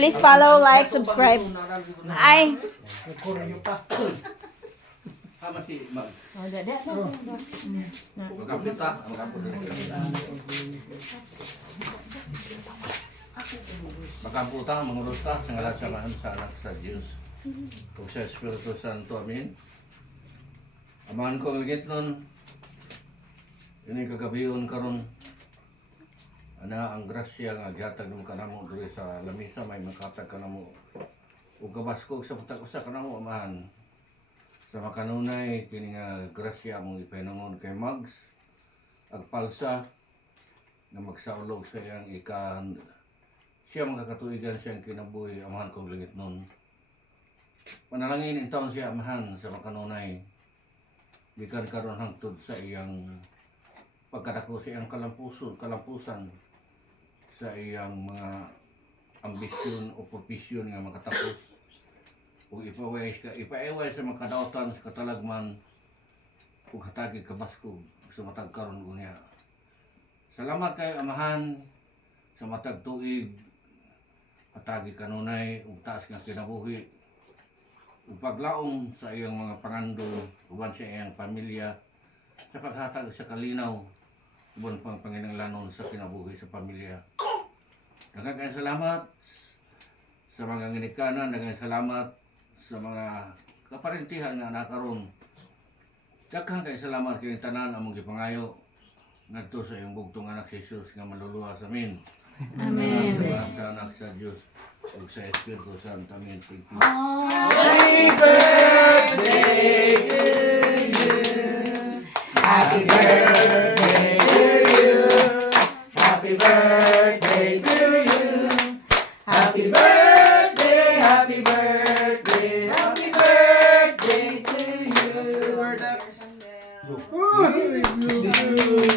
Please follow, like, subscribe. Ay. Oh, dada. Magkaputa, mangulot ka, sa ngalan sa Ama, sa Anak, sa Diyos. Kung sa Espiritu Santo, amin. Amahan ko ang ligit nun. Ini kagabiyon karon. Ana ang grasya nga gihatag nimo kanamo diri sa lamisa may makatag kanamo. Ug gabas ko sa patag usa kanamo amahan. Sa makanunay kini nga grasya mong ipahinungod kay Mags agpalsa nga magsaulog sa iyang siya magkakatuigan siyang kinabuhi amahan kong lingit nun. Panalangin in taon siya amahan sa makanunay. Gikan karon hangtod sa iyang pagkadako sa iyang kalampusan sa iyang mga ambisyon o profesyon nga makatapos ug ipaeway sa mga kadautan sa katalagman ug hatagi kabaskog sa matag karon unya. Salamat kay amahan sa matag tuig hatagi kanunay ug taas nga kinabuhi ug paglaom sa iyang mga panando uban sa iyang pamilya sa paghatag sa kalinaw uban pang panginahanglanon sa kinabuhi sa pamilya. Daghang salamat sa mga nginikanan, daghang salamat sa mga kaparentihan nga nakaron. Daghang salamat kini tanan among gipangayo ngadto sa iyong bugtong anak si Jesus nga maluluwa sa amin. Amen. Sa anak sa Dios ug sa Espiritu Santo. Amen. Thank you. Happy birthday to you. Happy birthday to you. Happy birthday to you. Happy birthday, happy birthday, happy birthday to you.